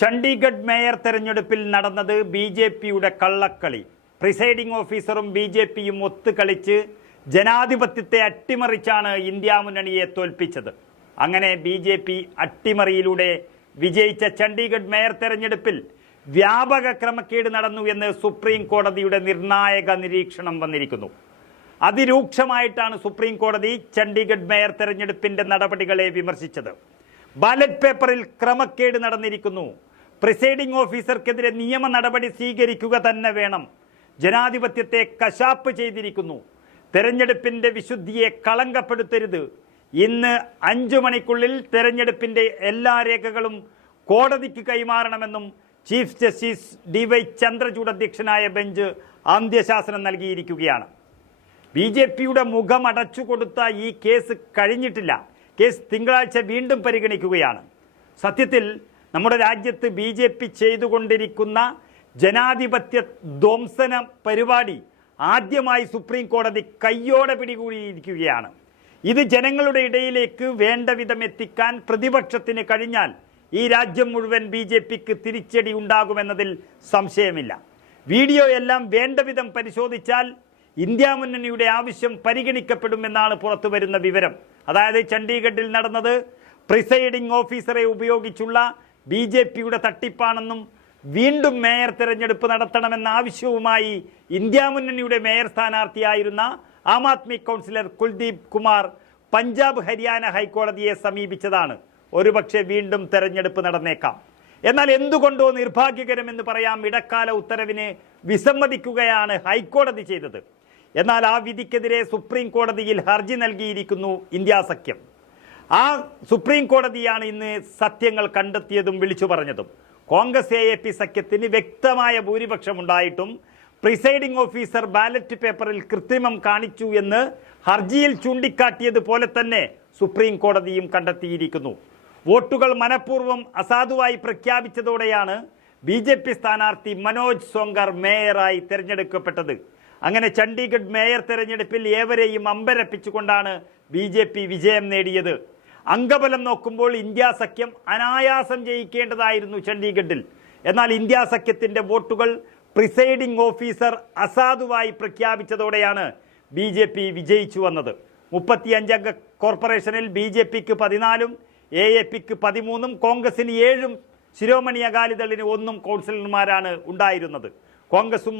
Chandigarh mayor തെരഞ്ഞെടുപ്പിൽ നടന്നത് B J പിയുടെ കള്ളക്കളി. പ്രിസൈഡിംഗ് ഓഫീസറും ബി ജെ പിയും ഒത്തുകളിച്ച് ജനാധിപത്യത്തെ അട്ടിമറിച്ചാണ് ഇന്ത്യ മുന്നണിയെ തോൽപ്പിച്ചത്. അങ്ങനെ ബി ജെ പി അട്ടിമറിയിലൂടെ വിജയിച്ച ചണ്ഡീഗഡ് മേയർ തെരഞ്ഞെടുപ്പിൽ വ്യാപക ക്രമക്കേട് നടന്നു എന്ന് സുപ്രീം കോടതിയുടെ നിർണായക നിരീക്ഷണം വന്നിരിക്കുന്നു. അതിരൂക്ഷമായിട്ടാണ് സുപ്രീം കോടതി ചണ്ഡീഗഡ് മേയർ തെരഞ്ഞെടുപ്പിന്റെ നടപടികളെ വിമർശിച്ചത്. ബാലറ്റ് പേപ്പറിൽ ക്രമക്കേട് നടന്നിരിക്കുന്നു. പ്രിസൈഡിംഗ് ഓഫീസർക്കെതിരെ നിയമ നടപടി സ്വീകരിക്കുക തന്നെ വേണം. ജനാധിപത്യത്തെ കശാപ്പ് ചെയ്തിരിക്കുന്നു. തെരഞ്ഞെടുപ്പിന്റെ വിശുദ്ധിയെ കളങ്കപ്പെടുത്തരുത്. ഇന്ന് അഞ്ചു മണിക്കുള്ളിൽ തെരഞ്ഞെടുപ്പിന്റെ എല്ലാ രേഖകളും കോടതിക്ക് കൈമാറണമെന്നും chief justice D Y Chandrachud അധ്യക്ഷനായ ബെഞ്ച് അന്ത്യശാസനം നൽകിയിരിക്കുകയാണ്. ബി ജെ പിയുടെ മുഖം അടച്ചു കൊടുത്ത ഈ കേസ് കഴിഞ്ഞിട്ടില്ല. കേസ് തിങ്കളാഴ്ച വീണ്ടും പരിഗണിക്കുകയാണ്. സത്യത്തിൽ നമ്മുടെ രാജ്യത്ത് ബി ജെ പി ചെയ്തുകൊണ്ടിരിക്കുന്ന ജനാധിപത്യ ധ്വംസന പരിപാടി ആദ്യമായി സുപ്രീം കോടതി കയ്യോടെ പിടികൂടിയിരിക്കുകയാണ്. ഇത് ജനങ്ങളുടെ ഇടയിലേക്ക് വേണ്ട വിധം എത്തിക്കാൻ പ്രതിപക്ഷത്തിന് കഴിഞ്ഞാൽ ഈ രാജ്യം മുഴുവൻ ബി ജെ പിക്ക് തിരിച്ചടി ഉണ്ടാകുമെന്നതിൽ സംശയമില്ല. വീഡിയോ എല്ലാം വേണ്ട വിധം പരിശോധിച്ചാൽ ഇന്ത്യ മുന്നണിയുടെ ആവശ്യം പരിഗണിക്കപ്പെടുമെന്നാണ് പുറത്തു വരുന്ന വിവരം. അതായത് ചണ്ഡീഗഡിൽ നടന്നത് പ്രിസൈഡിംഗ് ഓഫീസറെ ഉപയോഗിച്ചുള്ള ബി ജെ പിയുടെ തട്ടിപ്പാണെന്നും വീണ്ടും മേയർ തെരഞ്ഞെടുപ്പ് നടത്തണമെന്ന ആവശ്യവുമായി ഇന്ത്യ മുന്നണിയുടെ മേയർ സ്ഥാനാർത്ഥിയായിരുന്ന ആം ആദ്മി കൗൺസിലർ കുൽദീപ് കുമാർ പഞ്ചാബ് ഹരിയാന ഹൈക്കോടതിയെ സമീപിച്ചതാണ്. ഒരുപക്ഷെ വീണ്ടും തെരഞ്ഞെടുപ്പ് നടന്നേക്കാം. എന്നാൽ എന്തുകൊണ്ടോ നിർഭാഗ്യകരമെന്ന് പറയാം ഇടക്കാല ഉത്തരവിന് വിസമ്മതിക്കുകയാണ് ഹൈക്കോടതി ചെയ്തത്. എന്നാൽ ആ വിധിക്കെതിരെ സുപ്രീം കോടതിയിൽ ഹർജി നൽകിയിരിക്കുന്നു ഇന്ത്യ സഖ്യം. ആ സുപ്രീം കോടതിയാണ് ഇന്ന് സത്യങ്ങൾ കണ്ടെത്തിയതും വിളിച്ചു പറഞ്ഞതും. കോൺഗ്രസ് എ എ പി സഖ്യത്തിന് വ്യക്തമായ ഭൂരിപക്ഷം ഉണ്ടായിട്ടും പ്രിസൈഡിംഗ് ഓഫീസർ ബാലറ്റ് പേപ്പറിൽ കൃത്രിമം കാണിച്ചു എന്ന് ഹർജിയിൽ ചൂണ്ടിക്കാട്ടിയതുപോലെ തന്നെ സുപ്രീം കോടതിയും കണ്ടെത്തിയിരിക്കുന്നു. വോട്ടുകൾ മനഃപൂർവം അസാധുവായി പ്രഖ്യാപിച്ചതോടെയാണ് ബി ജെ പി സ്ഥാനാർത്ഥി മനോജ് സോങ്കർ മേയറായി തിരഞ്ഞെടുക്കപ്പെട്ടത്. അങ്ങനെ ചണ്ഡീഗഡ് മേയർ തെരഞ്ഞെടുപ്പിൽ ഏവരെയും അമ്പരപ്പിച്ചുകൊണ്ടാണ് ബി ജെ പി വിജയം നേടിയത്. അംഗബലം നോക്കുമ്പോൾ ഇന്ത്യ സഖ്യം അനായാസം ജയിക്കേണ്ടതായിരുന്നു ചണ്ഡീഗഡിൽ. എന്നാൽ ഇന്ത്യ സഖ്യത്തിന്റെ വോട്ടുകൾ പ്രിസൈഡിംഗ് ഓഫീസർ അസാധുവായി പ്രഖ്യാപിച്ചതോടെയാണ് ബി ജെ പി വിജയിച്ചു വന്നത്. മുപ്പത്തിയഞ്ചംഗ കോർപ്പറേഷനിൽ ബി ജെ പിക്ക് പതിനാലും എ എ പിക്ക് പതിമൂന്നും കോൺഗ്രസിന് ഏഴും ശിരോമണി അകാലിദളിന് ഒന്നും കൗൺസിലർമാരാണ് ഉണ്ടായിരുന്നത്. കോൺഗ്രസും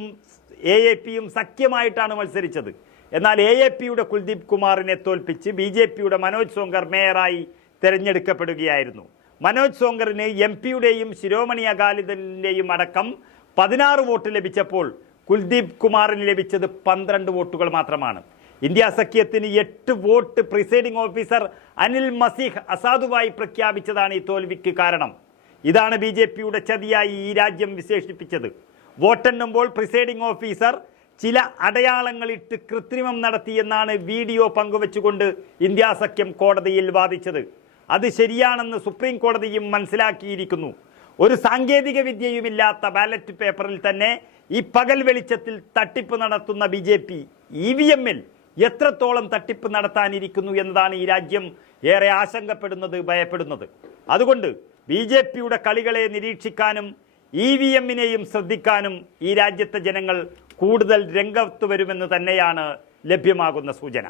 എ എ പിയും സഖ്യമായിട്ടാണ് മത്സരിച്ചത്. എന്നാൽ എ എ പിയുടെ കുൽദീപ് കുമാറിനെ തോൽപ്പിച്ച് ബി ജെ പിയുടെ മനോജ് സോങ്കർ മേയറായി തിരഞ്ഞെടുക്കപ്പെടുകയായിരുന്നു. മനോജ് സോങ്കറിന് എം പിയുടെയും ശിരോമണി അകാലിദലിന്റെയും അടക്കം പതിനാറ് വോട്ട് ലഭിച്ചപ്പോൾ കുൽദീപ് കുമാറിന് ലഭിച്ചത് പന്ത്രണ്ട് വോട്ടുകൾ മാത്രമാണ്. ഇന്ത്യ സഖ്യത്തിന് എട്ട് vote presiding officer Anil Masih അസാധുവായി പ്രഖ്യാപിച്ചതാണ് ഈ തോൽവിക്ക് കാരണം. ഇതാണ് ബി ജെ പിയുടെ ചതിയായി ഈ രാജ്യം വിശേഷിപ്പിച്ചത്. വോട്ടെണ്ണുമ്പോൾ പ്രിസൈഡിംഗ് ഓഫീസർ ചില അടയാളങ്ങളിട്ട് കൃത്രിമം നടത്തിയെന്നാണ് വീഡിയോ പങ്കുവച്ചുകൊണ്ട് ഇന്ത്യാ സഖ്യം കോടതിയിൽ വാദിച്ചത്. അത് ശരിയാണെന്ന് സുപ്രീം കോടതിയും മനസ്സിലാക്കിയിരിക്കുന്നു. ഒരു സാങ്കേതിക വിദ്യയുമില്ലാത്ത ബാലറ്റ് പേപ്പറിൽ തന്നെ ഈ പകൽ വെളിച്ചത്തിൽ തട്ടിപ്പ് നടത്തുന്ന B J P E V എമ്മിൽ എത്രത്തോളം തട്ടിപ്പ് നടത്താനിരിക്കുന്നു എന്നതാണ് ഈ രാജ്യം ഏറെ ആശങ്കപ്പെടുന്നത് ഭയപ്പെടുന്നത്. അതുകൊണ്ട് ബി ജെ പിയുടെ കളികളെ നിരീക്ഷിക്കാനും ഇ വി എമ്മിനെയും ശ്രദ്ധിക്കാനും ഈ രാജ്യത്തെ ജനങ്ങൾ കൂടുതൽ രംഗത്ത് വരുമെന്ന് തന്നെയാണ് ലഭ്യമാകുന്ന സൂചന.